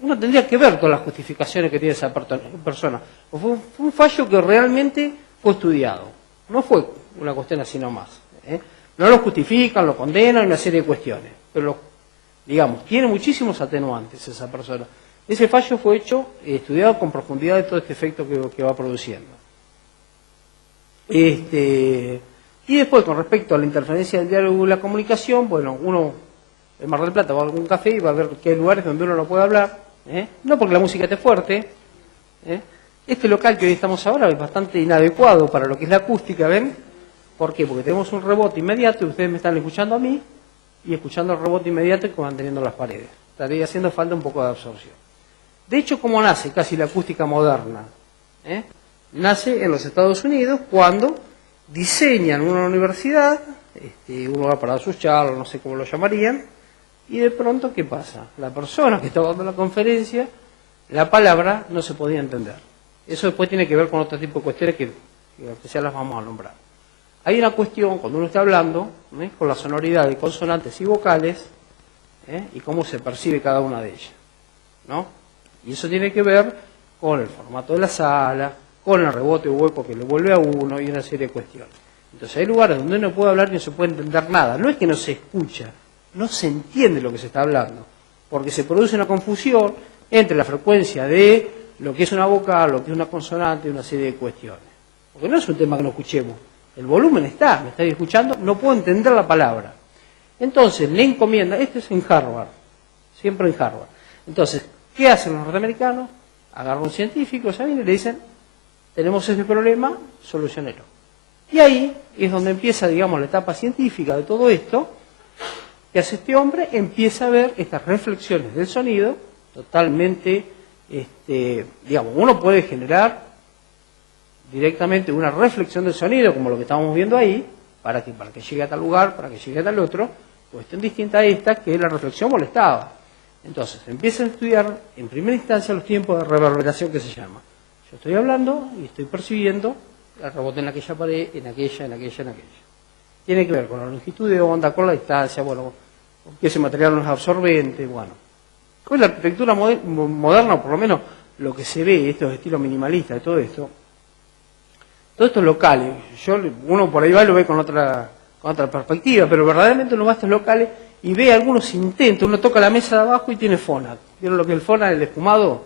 uno tendría que ver todas las justificaciones que tiene esa persona. Fue un fallo que realmente fue estudiado, no fue una cuestión así nomás. No lo justifican, lo condenan, una serie de cuestiones, pero digamos, tiene muchísimos atenuantes esa persona. Ese fallo fue hecho, estudiado con profundidad de todo este efecto que va produciendo. Y después, con respecto a la interferencia del diálogo y la comunicación, bueno, uno en Mar del Plata va a algún café y va a ver que hay lugares donde uno no puede hablar, no porque la música esté fuerte. Este local que hoy estamos ahora es bastante inadecuado para lo que es la acústica, ¿ven? ¿Por qué? Porque tenemos un rebote inmediato y ustedes me están escuchando a mí y escuchando el rebote inmediato y manteniendo las paredes. Estaría haciendo falta un poco de absorción. De hecho, ¿cómo nace casi la acústica moderna? Nace en los Estados Unidos cuando diseñan una universidad, un lugar para sus charlas, no sé cómo lo llamarían, y de pronto, ¿qué pasa? La persona que estaba dando la conferencia, la palabra no se podía entender. Eso después tiene que ver con otro tipo de cuestiones que ya las vamos a nombrar. Hay una cuestión, cuando uno está hablando, con la sonoridad de consonantes y vocales, y cómo se percibe cada una de ellas, ¿no? Y eso tiene que ver con el formato de la sala, con el rebote o hueco que le vuelve a uno y una serie de cuestiones. Entonces hay lugares donde no puede hablar y no se puede entender nada. No es que no se escucha, no se entiende lo que se está hablando, porque se produce una confusión entre la frecuencia de lo que es una vocal, lo que es una consonante y una serie de cuestiones. Porque no es un tema que no escuchemos. El volumen está, me estáis escuchando, no puedo entender la palabra. Entonces le encomienda, esto es en Harvard, siempre en Harvard. Entonces, ¿qué hacen los norteamericanos? Agarran un científico, ¿saben? Y le dicen, tenemos ese problema, solucionelo. Y ahí es donde empieza, digamos, la etapa científica de todo esto, que hace este hombre, empieza a ver estas reflexiones del sonido, totalmente, digamos, uno puede generar directamente una reflexión del sonido, como lo que estamos viendo ahí, para que llegue a tal lugar, para que llegue a tal otro, cuestión distinta a esta, que la reflexión molestaba. Entonces, empiezan a estudiar, en primera instancia, los tiempos de reverberación que se llama. Yo estoy hablando y estoy percibiendo el rebote en aquella pared, en aquella. Tiene que ver con la longitud de onda, con la distancia, bueno, que ese material no es absorbente, bueno. Con la arquitectura moderna, por lo menos lo que se ve, estos estilos minimalistas, de todo esto es locales. Uno por ahí va y lo ve con otra perspectiva, pero verdaderamente uno va a estos locales y ve algunos intentos. Uno toca la mesa de abajo y tiene FONAC. ¿Vieron lo que es el FONAC, el espumado?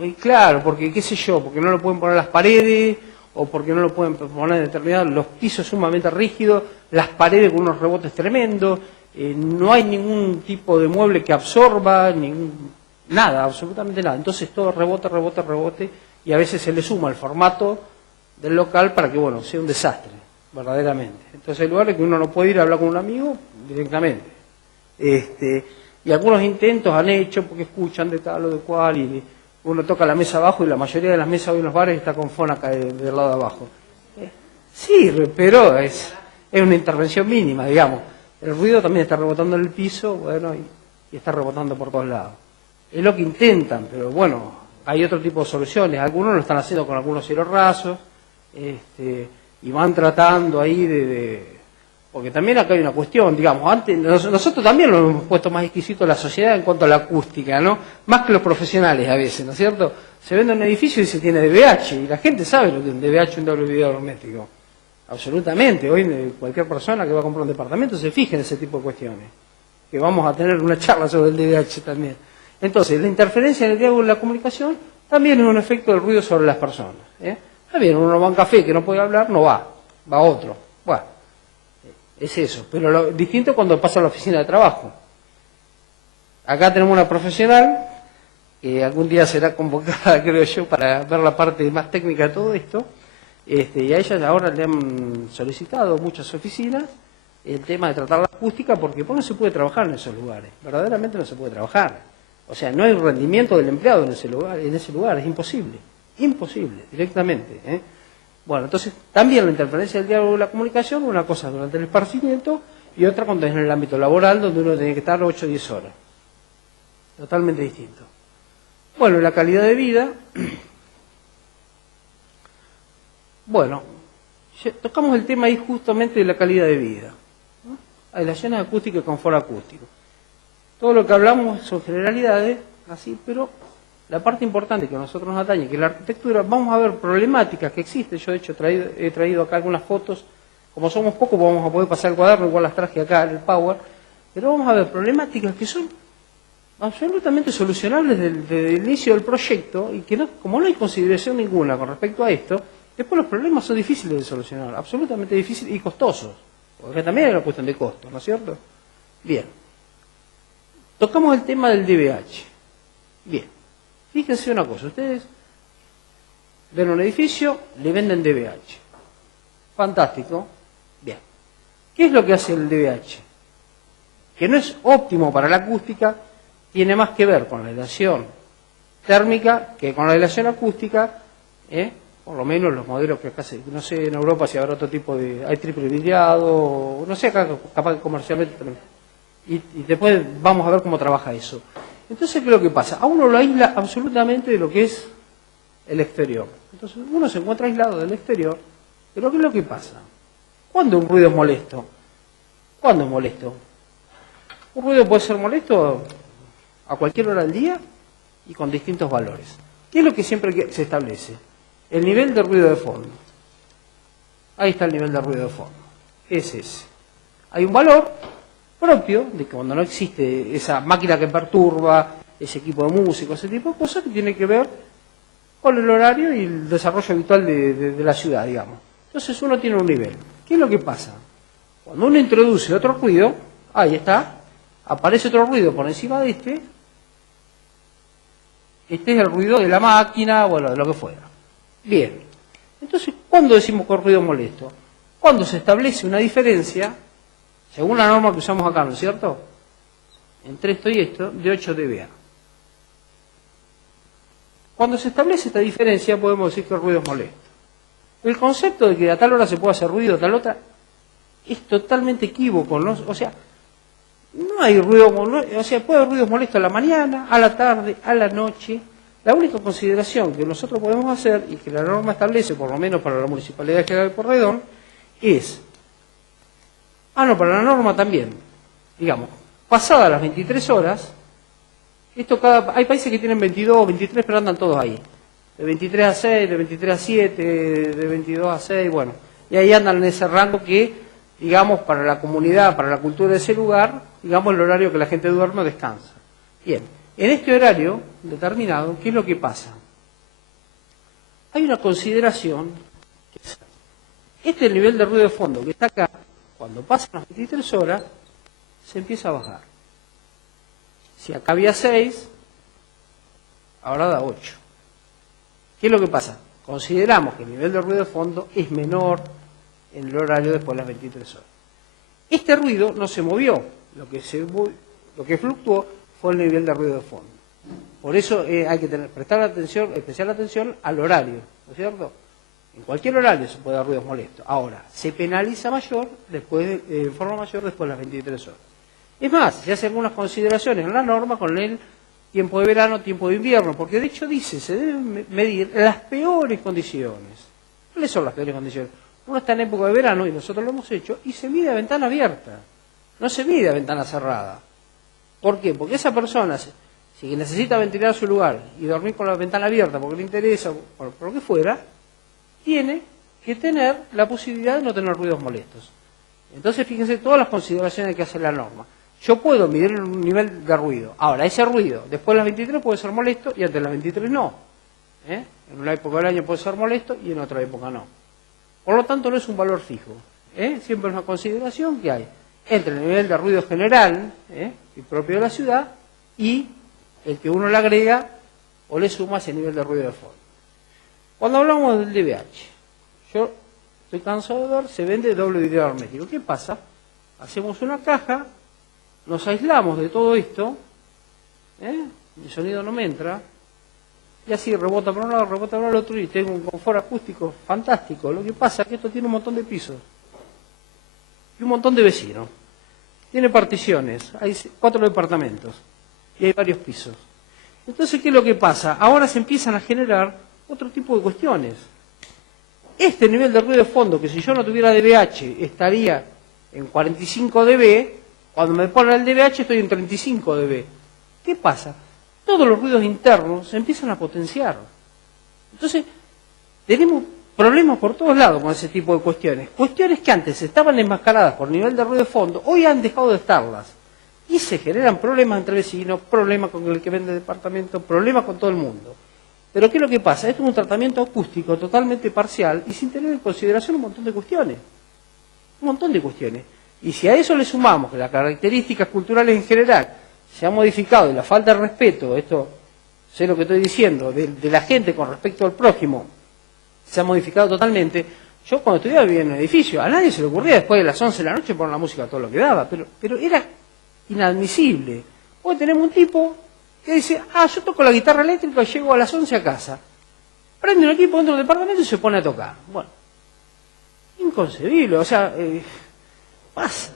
Y claro, porque qué sé yo, porque no lo pueden poner las paredes, o porque no lo pueden poner determinados, los pisos sumamente rígidos, las paredes con unos rebotes tremendos, no hay ningún tipo de mueble que absorba, nada, absolutamente nada. Entonces todo rebote, y a veces se le suma el formato del local para que, bueno, sea un desastre, verdaderamente. Entonces hay lugares que uno no puede ir a hablar con un amigo directamente. Y algunos intentos han hecho porque escuchan de tal o de cual, y uno toca la mesa abajo y la mayoría de las mesas hoy en los bares está con FONAC del lado de abajo. Sirve, pero es una intervención mínima, digamos. El ruido también está rebotando en el piso, bueno, y está rebotando por todos lados. Es lo que intentan, pero bueno, hay otro tipo de soluciones. Algunos lo están haciendo con algunos cielos rasos, y van tratando ahí porque también acá hay una cuestión, digamos, antes nosotros también lo hemos puesto más exquisito en la sociedad en cuanto a la acústica, ¿no? Más que los profesionales a veces, ¿no es cierto? Se vende un edificio y se tiene DVH, y la gente sabe lo que es un DVH, un doble video hermético. Absolutamente, hoy cualquier persona que va a comprar un departamento se fija en ese tipo de cuestiones, que vamos a tener una charla sobre el DVH también. Entonces, la interferencia en el diálogo y la comunicación también es un efecto del ruido sobre las personas. Está bien, uno va a un café que no puede hablar, no va a otro. Bueno, es eso, pero lo distinto es cuando pasa a la oficina de trabajo. Acá tenemos una profesional que algún día será convocada, creo yo, para ver la parte más técnica de todo esto. Y a ella ahora le han solicitado muchas oficinas el tema de tratar la acústica, porque no se puede trabajar en esos lugares, verdaderamente no se puede trabajar. O sea, no hay rendimiento del empleado en ese lugar, es imposible, directamente. Bueno, entonces también la interferencia del diálogo y la comunicación, una cosa durante el esparcimiento y otra cuando es en el ámbito laboral, donde uno tiene que estar 8 o 10 horas. Totalmente distinto. Bueno, la calidad de vida. Bueno, tocamos el tema ahí justamente de la calidad de vida. Aislaciones acústicas y confort acústico. Todo lo que hablamos son generalidades, así, pero la parte importante que a nosotros nos atañe, que la arquitectura, vamos a ver problemáticas que existen. Yo de hecho he traído acá algunas fotos. Como somos pocos vamos a poder pasar el cuaderno, igual las traje acá en el Power, pero vamos a ver problemáticas que son absolutamente solucionables desde el inicio del proyecto y que no, como no hay consideración ninguna con respecto a esto, después los problemas son difíciles de solucionar, absolutamente difíciles y costosos, porque también hay una cuestión de costos, ¿no es cierto? Bien, tocamos el tema del DBH. Bien, fíjense una cosa, ustedes ven un edificio, le venden DBH. Fantástico. Bien, ¿qué es lo que hace el DBH? Que no es óptimo para la acústica, tiene más que ver con la aislación térmica que con la aislación acústica, por lo menos los modelos que acá no sé en Europa si habrá otro tipo de, hay triple vidriado, no sé acá capaz que comercialmente también. Y después vamos a ver cómo trabaja eso. Entonces, ¿qué es lo que pasa? A uno lo aísla absolutamente de lo que es el exterior. Entonces, uno se encuentra aislado del exterior, pero ¿qué es lo que pasa? ¿Cuándo un ruido es molesto? ¿Cuándo es molesto? Un ruido puede ser molesto a cualquier hora del día y con distintos valores. ¿Qué es lo que siempre se establece? El nivel de ruido de fondo. Ahí está el nivel de ruido de fondo. Es ese. Hay un valor propio de que cuando no existe esa máquina que perturba, ese equipo de músicos, ese tipo de cosas que tiene que ver con el horario y el desarrollo habitual de la ciudad, digamos. Entonces uno tiene un nivel. ¿Qué es lo que pasa? Cuando uno introduce otro ruido, ahí está, aparece otro ruido por encima de este. Este es el ruido de la máquina, bueno, de lo que fuera. Bien. Entonces, ¿cuándo decimos que el ruido es molesto? Cuando se establece una diferencia, según la norma que usamos acá, ¿no es cierto? Entre esto y esto, de 8 dBA. Cuando se establece esta diferencia, podemos decir que el ruido es molesto. El concepto de que a tal hora se puede hacer ruido, a tal otra, es totalmente equívoco, ¿no? O sea, no hay ruido, o sea, puede haber ruidos molestos a la mañana, a la tarde, a la noche. La única consideración que nosotros podemos hacer, y que la norma establece, por lo menos para la Municipalidad de General Porredón, es, no, para la norma también, digamos, pasadas las 23 horas, hay países que tienen 22, 23, pero andan todos ahí. De 23 a 6, de 23 a 7, de 22 a 6, bueno. Y ahí andan en ese rango que, digamos, para la comunidad, para la cultura de ese lugar, digamos, el horario que la gente duerme o descansa. Bien, en este horario determinado, ¿qué es lo que pasa? Hay una consideración, que es, este es el nivel de ruido de fondo que está acá, cuando pasan las 23 horas, se empieza a bajar. Si acá había 6, ahora da 8. ¿Qué es lo que pasa? Consideramos que el nivel de ruido de fondo es menor en el horario después de las 23 horas. Este ruido no se movió, lo que fluctuó fue el nivel de ruido de fondo. Por eso hay que prestar atención, especial atención al horario, ¿no es cierto? En cualquier horario se puede dar ruidos molestos. Ahora, se penaliza en forma mayor después de las 23 horas. Es más, se hacen algunas consideraciones en la norma con el tiempo de verano, tiempo de invierno, porque de hecho dice, se deben medir las peores condiciones. ¿Cuáles son las peores condiciones? Uno está en época de verano, y nosotros lo hemos hecho, y se mide a ventana abierta, no se mide a ventana cerrada. ¿Por qué? Porque esa persona, si necesita ventilar su lugar y dormir con la ventana abierta porque le interesa, por lo que fuera, tiene que tener la posibilidad de no tener ruidos molestos. Entonces, fíjense todas las consideraciones que hace la norma. Yo puedo medir un nivel de ruido. Ahora, ese ruido, después de las 23 puede ser molesto y antes de las 23 no. En una época del año puede ser molesto y en otra época no. Por lo tanto, no es un valor fijo. Siempre es una consideración que hay entre el nivel de ruido general, el propio de la ciudad, y el que uno le agrega o le suma ese nivel de ruido de fondo. Cuando hablamos del DBH, yo estoy cansado de ver, se vende doble vidrio hermético. ¿Qué pasa? Hacemos una caja, nos aislamos de todo esto, el sonido no me entra, y así rebota por un lado, rebota por el otro, y tengo un confort acústico fantástico. Lo que pasa es que esto tiene un montón de pisos y un montón de vecinos. Tiene particiones, hay 4 departamentos y hay varios pisos. Entonces, ¿qué es lo que pasa? Ahora se empiezan a generar otro tipo de cuestiones. Este nivel de ruido de fondo, que si yo no tuviera DBH estaría en 45 dB, cuando me ponen el DBH estoy en 35 dB. ¿Qué pasa? todos los ruidos internos se empiezan a potenciar. Entonces, tenemos problemas por todos lados con ese tipo de cuestiones. Cuestiones que antes estaban enmascaradas por nivel de ruido de fondo, hoy han dejado de estarlas. Y se generan problemas entre vecinos, problemas con el que vende departamento, problemas con todo el mundo. Pero ¿qué es lo que pasa? Esto es un tratamiento acústico totalmente parcial y sin tener en consideración un montón de cuestiones. Un montón de cuestiones. Y si a eso le sumamos que las características culturales en general se han modificado y la falta de respeto, esto sé lo que estoy diciendo, de la gente con respecto al prójimo, se ha modificado totalmente. Yo cuando estudiaba vivía en un edificio, a nadie se le ocurría después de las 11 de la noche poner la música a todo lo que daba, pero era inadmisible. Hoy tenemos un tipo que dice, yo toco la guitarra eléctrica y llego a las 11 a casa. Prende un equipo dentro del departamento y se pone a tocar. Bueno, inconcebible, o sea, pasa.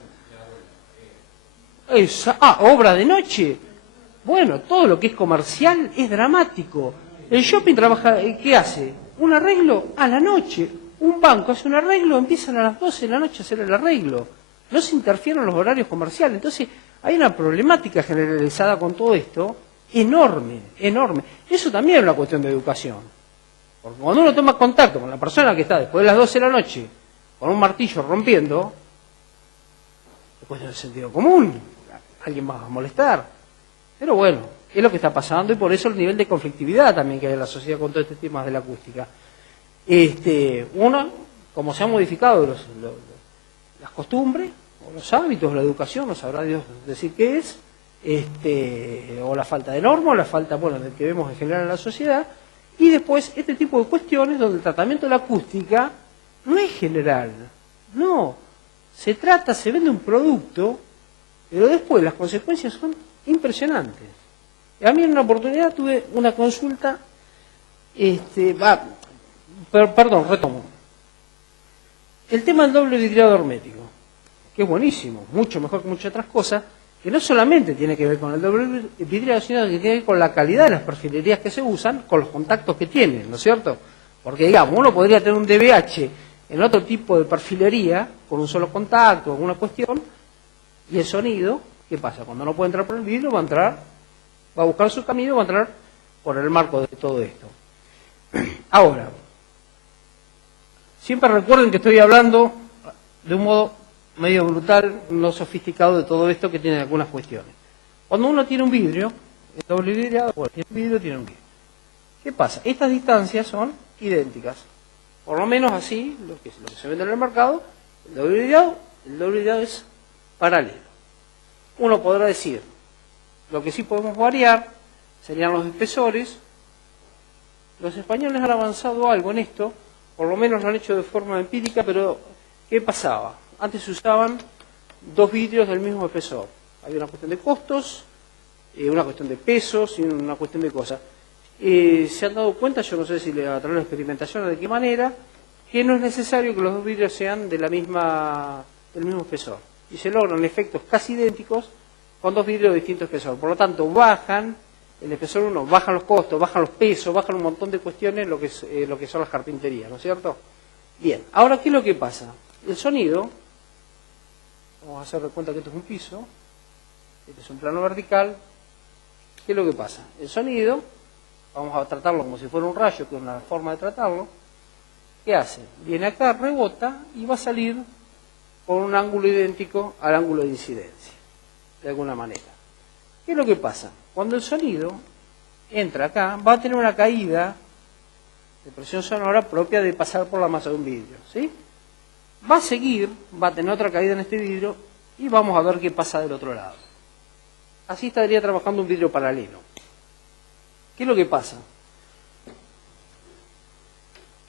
Obra de noche. Bueno, todo lo que es comercial es dramático. El shopping trabaja, ¿qué hace? Un arreglo a la noche. Un banco hace un arreglo, empiezan a las 12 de la noche a hacer el arreglo. No se interfieren los horarios comerciales. Entonces, hay una problemática generalizada con todo esto enorme, enorme. Eso también es una cuestión de educación. Porque cuando uno toma contacto con la persona que está después de las 12 de la noche con un martillo rompiendo, es cuestión de sentido común. Alguien va a molestar. Pero bueno, es lo que está pasando y por eso el nivel de conflictividad también que hay en la sociedad con todo este tema de la acústica. Uno, como se han modificado las costumbres, o los hábitos, la educación, no sabrá Dios decir qué es, o la falta de norma, o la falta, del que vemos en general en la sociedad, y después este tipo de cuestiones donde el tratamiento de la acústica no es general, no, se vende un producto, pero después las consecuencias son impresionantes. A mí en una oportunidad tuve una consulta, retomo. El tema del doble vidriado hermético, que es buenísimo, mucho mejor que muchas otras cosas, que no solamente tiene que ver con el doble vidriado, sino que tiene que ver con la calidad de las perfilerías que se usan, con los contactos que tienen, ¿no es cierto? Porque, digamos, uno podría tener un DBH en otro tipo de perfilería, con un solo contacto, alguna cuestión, y el sonido, ¿qué pasa? Cuando no puede entrar por el vidrio, va a buscar su camino, va a entrar por el marco de todo esto. Ahora, siempre recuerden que estoy hablando de un modo medio brutal, no sofisticado de todo esto que tiene algunas cuestiones. Cuando uno tiene un vidrio, el doble vidriado, tiene un vidrio. ¿Qué pasa? Estas distancias son idénticas. Por lo menos así, lo que se vende en el mercado, el doble vidriado es paralelo. Uno podrá decir, lo que sí podemos variar serían los espesores. Los españoles han avanzado algo en esto, por lo menos lo han hecho de forma empírica, pero ¿qué pasaba? Antes se usaban dos vidrios del mismo espesor. Había una cuestión de costos, una cuestión de pesos y una cuestión de cosas. Se han dado cuenta, yo no sé si a través de la experimentación o de qué manera, que no es necesario que los dos vidrios sean del mismo espesor. Y se logran efectos casi idénticos con dos vidrios de distinto espesor. Por lo tanto, bajan el espesor 1, bajan los costos, bajan los pesos, bajan un montón de cuestiones lo que son las carpinterías, ¿no es cierto? Bien, ahora, ¿qué es lo que pasa? El sonido, vamos a hacer de cuenta que esto es un piso, este es un plano vertical, ¿qué es lo que pasa? El sonido, vamos a tratarlo como si fuera un rayo, que es una forma de tratarlo, ¿qué hace? Viene acá, rebota y va a salir con un ángulo idéntico al ángulo de incidencia, de alguna manera. ¿Qué es lo que pasa? Cuando el sonido entra acá, va a tener una caída de presión sonora propia de pasar por la masa de un vidrio, ¿sí? Va a seguir, va a tener otra caída en este vidrio y vamos a ver qué pasa del otro lado. Así estaría trabajando un vidrio paralelo. ¿Qué es lo que pasa?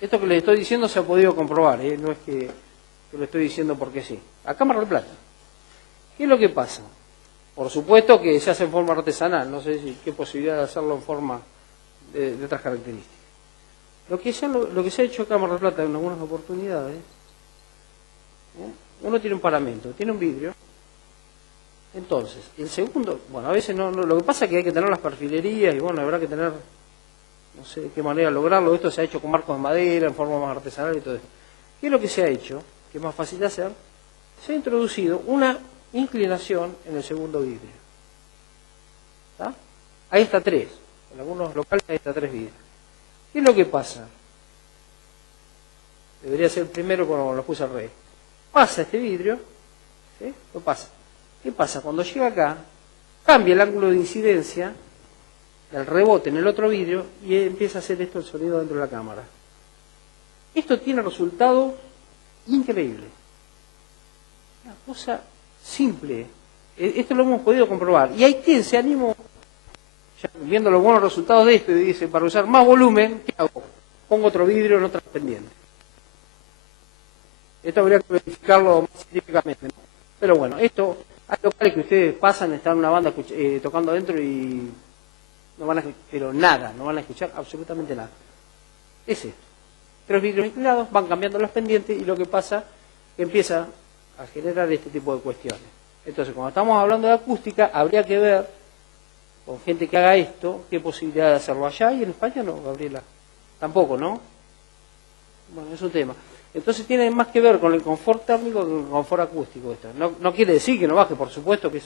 Esto que les estoy diciendo se ha podido comprobar, no es que lo estoy diciendo porque sí. Acá en Mar del Plata. ¿Qué es lo que pasa? Por supuesto que se hace en forma artesanal, no sé qué posibilidad de hacerlo en forma de otras características. Lo que se ha hecho acá en Mar del Plata en algunas oportunidades, uno tiene un paramento, tiene un vidrio, entonces, el segundo, a veces no, lo que pasa es que hay que tener las perfilerías y habrá que tener, no sé de qué manera lograrlo, esto se ha hecho con marcos de madera, en forma más artesanal y todo eso. ¿Qué es lo que se ha hecho? Que es más fácil de hacer, se ha introducido una inclinación en el segundo vidrio. ¿Está? Ahí está 3. En algunos locales ahí está 3 vidrios. ¿Qué es lo que pasa? Debería ser el primero cuando lo puse al revés. Pasa este vidrio, ¿sí? Lo pasa. ¿Qué pasa? Cuando llega acá, cambia el ángulo de incidencia del rebote en el otro vidrio y empieza a hacer esto el sonido dentro de la cámara. Esto tiene resultados increíbles. Una cosa simple. Esto lo hemos podido comprobar. Y hay quien se animó, ya viendo los buenos resultados de esto, y dice, para usar más volumen, ¿qué hago? Pongo otro vidrio en otra pendiente. Esto habría que verificarlo más científicamente, ¿no? Pero bueno, esto, hay locales que ustedes pasan, están una banda tocando adentro y no van a escuchar, pero nada, no van a escuchar absolutamente nada. Es esto. 3 vidrios inclinados, van cambiando las pendientes y lo que pasa que empieza a generar este tipo de cuestiones. Entonces, cuando estamos hablando de acústica, habría que ver con gente que haga esto, qué posibilidad de hacerlo allá, y en España no, Gabriela. Tampoco, ¿no? Bueno, es un tema. Entonces tiene más que ver con el confort térmico que con el confort acústico. Esto. No quiere decir que no baje, por supuesto que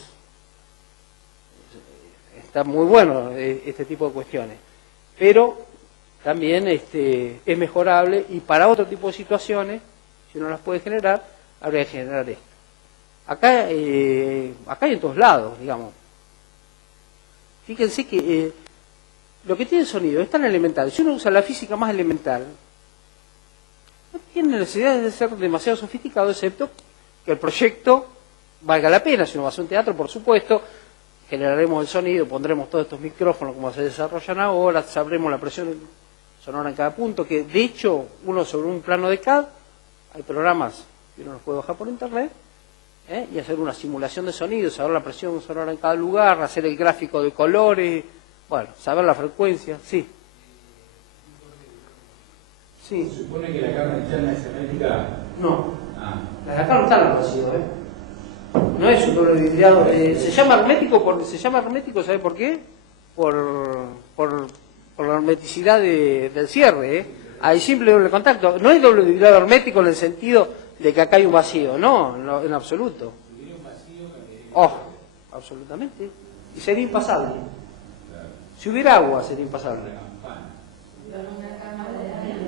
está muy bueno este tipo de cuestiones. Pero también es mejorable y para otro tipo de situaciones, si uno las puede generar, habría que generar esto. Acá hay en todos lados, digamos. Fíjense que lo que tiene el sonido es tan elemental. Si uno usa la física más elemental, no tiene necesidad de ser demasiado sofisticado, excepto que el proyecto valga la pena. Si uno va a hacer un teatro, por supuesto, generaremos el sonido, pondremos todos estos micrófonos como se desarrollan ahora, sabremos la presión sonora en cada punto, que de hecho, uno sobre un plano de CAD, hay programas que uno los puede bajar por internet, y hacer una simulación de sonido, saber la presión sonora en cada lugar, hacer el gráfico de colores, bueno, saber la frecuencia, sí. Sí. ¿Se supone que la cámara interna es hermética? No. La de acá no está en el vacío, No es un doble vidriado. Se llama hermético, ¿sabe por qué? Por la hermeticidad del cierre, Hay simple doble contacto. No es doble vidriado hermético en el sentido de que acá hay un vacío, no, en absoluto. Si hubiera un vacío, absolutamente. Y sería impasable. Claro. Si hubiera agua, sería impasable.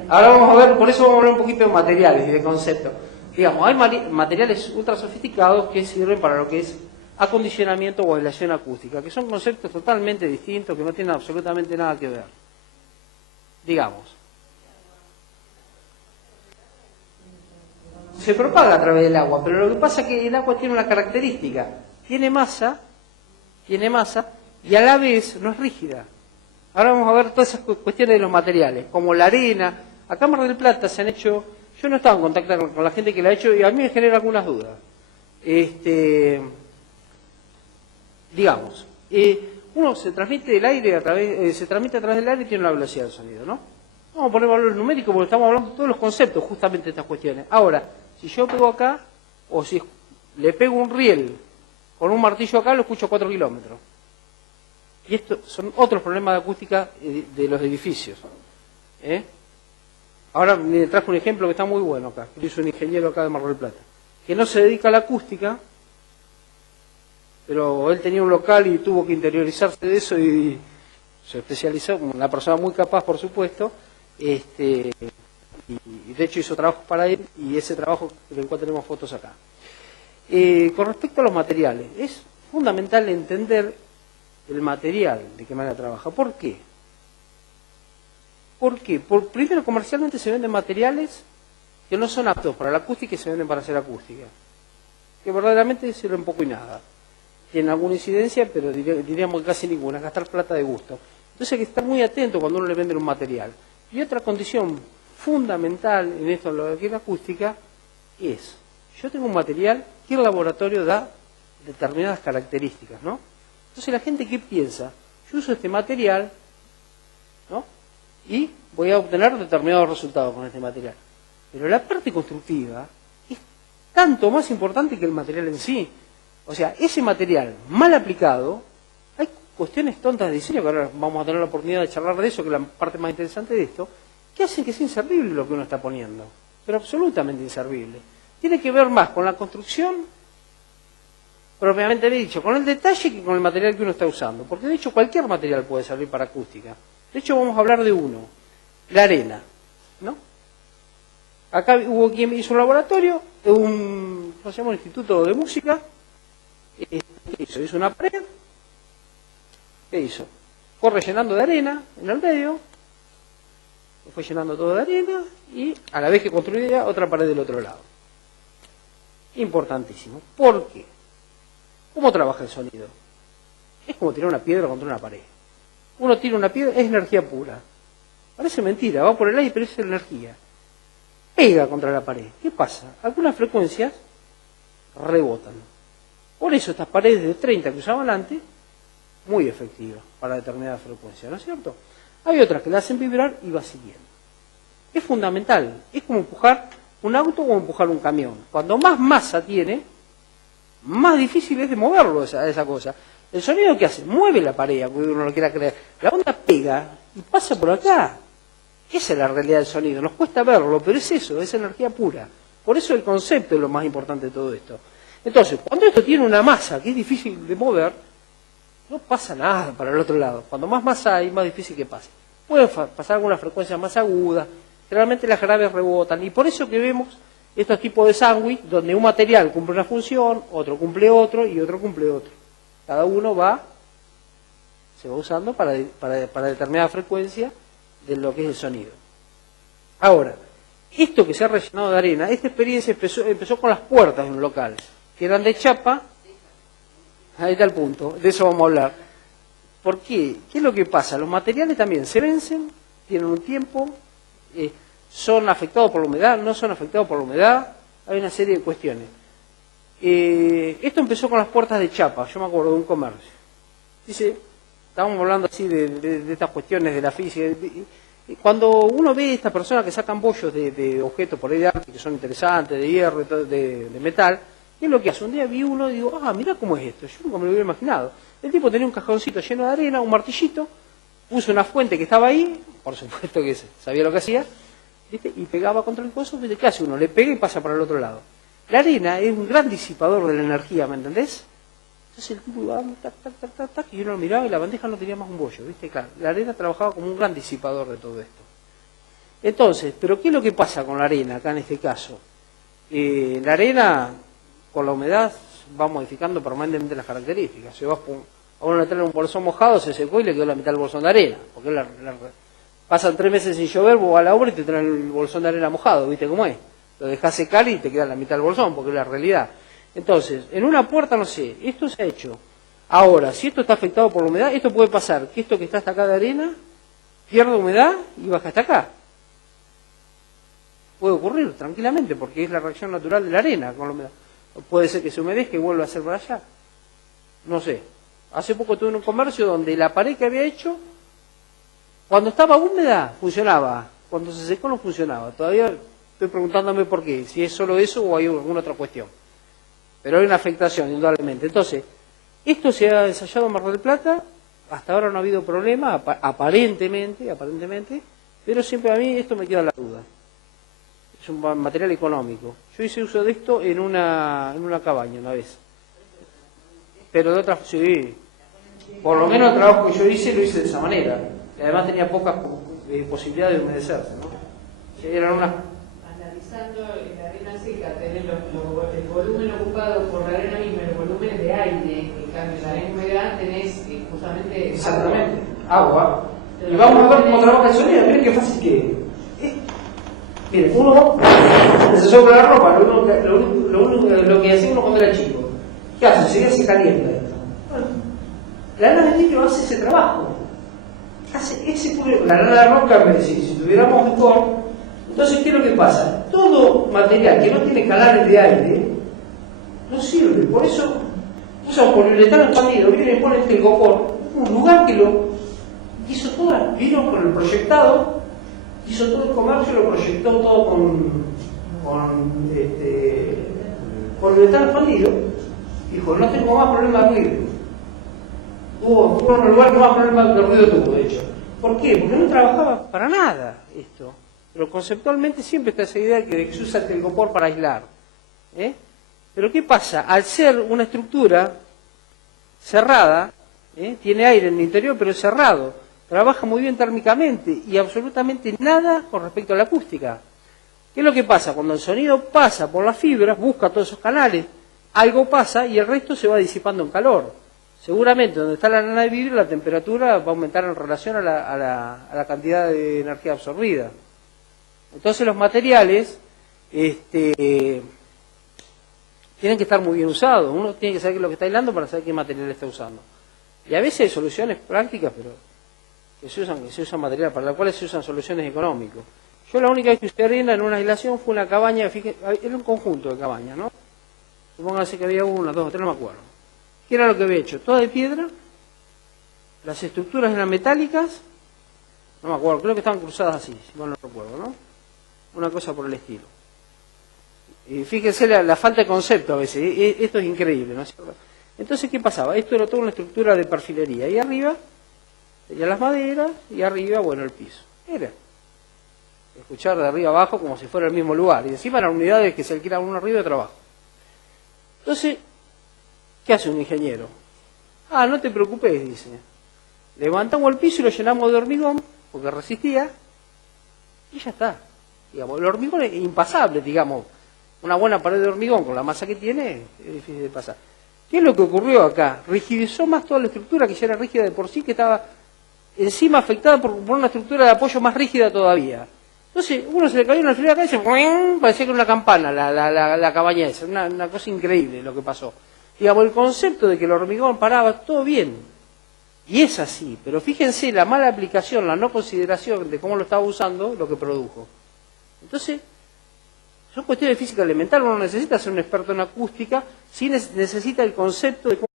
Ahora vamos a ver, por eso vamos a hablar un poquito de materiales y de conceptos. Digamos, hay materiales ultra sofisticados que sirven para lo que es acondicionamiento o aislación acústica, que son conceptos totalmente distintos, que no tienen absolutamente nada que ver. Digamos. Se propaga a través del agua, pero lo que pasa es que el agua tiene una característica. Tiene masa, y a la vez no es rígida. Ahora vamos a ver todas esas cuestiones de los materiales, como la arena. Acá en Mar del Plata se han hecho, yo no estaba en contacto con la gente que la ha hecho y a mí me genera algunas dudas. Digamos, uno se transmite del aire se transmite a través del aire y tiene una velocidad del sonido, ¿no? Vamos a poner valores numéricos porque estamos hablando de todos los conceptos justamente de estas cuestiones. Ahora, si yo pego acá, o si le pego un riel con un martillo acá, lo escucho a 4 kilómetros. Y estos son otros problemas de acústica de los edificios. Ahora me trajo un ejemplo que está muy bueno acá, que hizo un ingeniero acá de Mar del Plata, que no se dedica a la acústica, pero él tenía un local y tuvo que interiorizarse de eso y se especializó, una persona muy capaz, por supuesto, y de hecho hizo trabajos para él y ese trabajo del cual tenemos fotos acá. Con respecto a los materiales, es fundamental entender el material de qué manera trabaja. ¿Por qué? ¿Por qué? Primero, comercialmente se venden materiales que no son aptos para la acústica y se venden para hacer acústica, que verdaderamente sirven poco y nada. Tienen alguna incidencia, pero diríamos que casi ninguna, es gastar plata de gusto. Entonces hay que estar muy atento cuando uno le vende un material. Y otra condición fundamental en esto, en lo que es la acústica, es, yo tengo un material que el laboratorio da determinadas características, ¿no? Entonces la gente, ¿qué piensa? Yo uso este material, ¿no? Y voy a obtener determinados resultados con este material. Pero la parte constructiva es tanto más importante que el material en sí. O sea, ese material mal aplicado, hay cuestiones tontas de diseño, que ahora vamos a tener la oportunidad de charlar de eso, que es la parte más interesante de esto, que hacen que sea inservible lo que uno está poniendo. Pero absolutamente inservible. Tiene que ver más con la construcción propiamente dicho, con el detalle que con el material que uno está usando, porque de hecho cualquier material puede servir para acústica. De hecho vamos a hablar de uno, la arena, ¿no? Acá hubo quien hizo un laboratorio, ¿cómo se llama? Un instituto de música. ¿Qué hizo? Hizo una pared. ¿Qué hizo? Fue rellenando de arena en el medio, fue llenando todo de arena y a la vez que construía otra pared del otro lado. Importantísimo. ¿Por qué? ¿Cómo trabaja el sonido? Es como tirar una piedra contra una pared. Uno tira una piedra, es energía pura. Parece mentira, va por el aire, pero es energía. Pega contra la pared. ¿Qué pasa? Algunas frecuencias rebotan. Por eso estas paredes de 30 que usaban antes, muy efectivas para determinada frecuencia, ¿no es cierto? Hay otras que la hacen vibrar y va siguiendo. Es fundamental. Es como empujar un auto o empujar un camión. Cuando más masa tiene, más difícil es de moverlo esa cosa. El sonido que hace, mueve la pared, aunque uno lo quiera creer. La onda pega y pasa por acá. Esa es la realidad del sonido. Nos cuesta verlo, pero es eso, es energía pura. Por eso el concepto es lo más importante de todo esto. Entonces, cuando esto tiene una masa que es difícil de mover, no pasa nada para el otro lado. Cuando más masa hay, más difícil que pase. Pueden pasar algunas frecuencias más agudas. Generalmente las graves rebotan. Y por eso que vemos estos tipos de sándwich, donde un material cumple una función, otro cumple otro y otro cumple otro. Cada uno se va usando para determinada frecuencia de lo que es el sonido. Ahora, esto que se ha rellenado de arena, esta experiencia empezó con las puertas de un local, que eran de chapa. Ahí está el punto, de eso vamos a hablar. ¿Por qué? ¿Qué es lo que pasa? Los materiales también se vencen, tienen un tiempo, son afectados por la humedad, no son afectados por la humedad, hay una serie de cuestiones. Esto empezó con las puertas de chapa, yo me acuerdo de un comercio. Dice, estábamos hablando así de estas cuestiones de la física. Cuando uno ve a estas personas que sacan bollos de objetos por ahí de arte, que son interesantes, de hierro, de metal, ¿qué es lo que hace? Un día vi uno y digo, mirá cómo es esto, yo nunca me lo hubiera imaginado. El tipo tenía un cajoncito lleno de arena, un martillito, puso una fuente que estaba ahí, por supuesto que sabía lo que hacía, ¿viste? Y pegaba contra el coso, ¿viste? ¿Qué hace uno? Le pega y pasa para el otro lado. La arena es un gran disipador de la energía, ¿me entendés? Entonces el tipo iba dando tac, tac, tac, tac, tac, y uno lo miraba y la bandeja no tenía más un bollo, ¿viste? Claro, la arena trabajaba como un gran disipador de todo esto. Entonces, ¿pero qué es lo que pasa con la arena acá en este caso? La arena, con la humedad, va modificando permanentemente las características. Si vas a uno le trae un bolsón mojado, se secó y le quedó la mitad del bolsón de arena. Porque pasan 3 meses sin llover, vos vas a la obra y te traen el bolsón de arena mojado, ¿viste cómo es? Lo dejás secar y te queda la mitad del bolsón, porque es la realidad. Entonces, en una puerta, no sé, esto se ha hecho. Ahora, si esto está afectado por la humedad, esto puede pasar, que esto que está hasta acá de arena, pierde humedad y baja hasta acá. Puede ocurrir tranquilamente, porque es la reacción natural de la arena con la humedad. Puede ser que se humedezca y vuelva a ser para allá. No sé. Hace poco tuve un comercio donde la pared que había hecho, cuando estaba húmeda, funcionaba. Cuando se secó no funcionaba. Todavía estoy preguntándome por qué, si es solo eso o hay alguna otra cuestión. Pero hay una afectación, indudablemente. Entonces, esto se ha ensayado en Mar del Plata, hasta ahora no ha habido problema, aparentemente, pero siempre a mí esto me queda la duda. Es un material económico. Yo hice uso de esto en una cabaña una vez. Pero de otra, sí. Por lo menos el trabajo que yo hice, lo hice de esa manera. Y además tenía pocas posibilidades de humedecerse, ¿no? Eran unas... Analizando la arena seca, tener el volumen ocupado por la arena misma, el volumen de aire, en cambio la arena húmeda tenés justamente... Exactamente, agua. Y vamos a ver cómo trabaja el sonido. Miren qué fácil que es. Miren, uno se sopla la ropa, lo que hacía uno cuando era chico. ¿Qué hace? Enseguida se calienta esto. Bueno, la lana de litio hace ese trabajo. Hace ese puro... La lana de roca, si tuviéramos mejor... Entonces, ¿qué es lo que pasa? Todo material que no tiene canales de aire no sirve. Por eso usan poliuretano expandido, vienen y ponen este copor, un lugar que lo hizo toda, vino con el proyectado, hizo todo el comercio, lo proyectó todo con poliuretano expandido. Dijo, no tengo más problema de ruido. Fue un lugar que más problemas de ruido tuvo, de hecho. ¿Por qué? Porque no trabajaba para nada esto. Pero conceptualmente siempre está esa idea de que se usa el telgopor para aislar. Pero ¿qué pasa? Al ser una estructura cerrada, tiene aire en el interior pero es cerrado, trabaja muy bien térmicamente y absolutamente nada con respecto a la acústica. ¿Qué es lo que pasa? Cuando el sonido pasa por las fibras, busca todos esos canales, algo pasa y el resto se va disipando en calor. Seguramente donde está la lana de vidrio la temperatura va a aumentar en relación a la cantidad de energía absorbida. Entonces los materiales tienen que estar muy bien usados. Uno tiene que saber qué es lo que está aislando para saber qué material está usando. Y a veces hay soluciones prácticas, pero que se usan material para las cuales se usan soluciones económicas. Yo la única vez que usé arena en una aislación fue una cabaña, fíjate, era un conjunto de cabañas, ¿no? Supóngase que había una, dos, tres, no me acuerdo. ¿Qué era lo que había hecho? Toda de piedra, las estructuras eran metálicas, no me acuerdo, creo que estaban cruzadas así, si mal no recuerdo, ¿no? Una cosa por el estilo. Y fíjense la falta de concepto a veces, esto es increíble, ¿no es cierto? Entonces, ¿qué pasaba? Esto era toda una estructura de perfilería, y arriba tenía las maderas, y arriba, bueno, el piso. Era escuchar de arriba abajo como si fuera el mismo lugar, y encima eran unidades que se alquilaban uno arriba y otro abajo. Entonces, ¿qué hace un ingeniero? Ah, no te preocupes, dice. Levantamos el piso y lo llenamos de hormigón, porque resistía, y ya está. Digamos, el hormigón es impasable, digamos. Una buena pared de hormigón con la masa que tiene es difícil de pasar. ¿Qué es lo que ocurrió acá? Rigidizó más toda la estructura, que ya era rígida de por sí, que estaba encima afectada por una estructura de apoyo más rígida todavía. Entonces, uno se le cayó una alfiler acá y se parecía que era una campana la cabaña esa. Una cosa increíble lo que pasó. Digamos, el concepto de que el hormigón paraba, todo bien. Y es así, pero fíjense la mala aplicación, la no consideración de cómo lo estaba usando, lo que produjo. Entonces, son cuestiones de física elemental, uno necesita ser un experto en acústica, sí necesita el concepto de cómo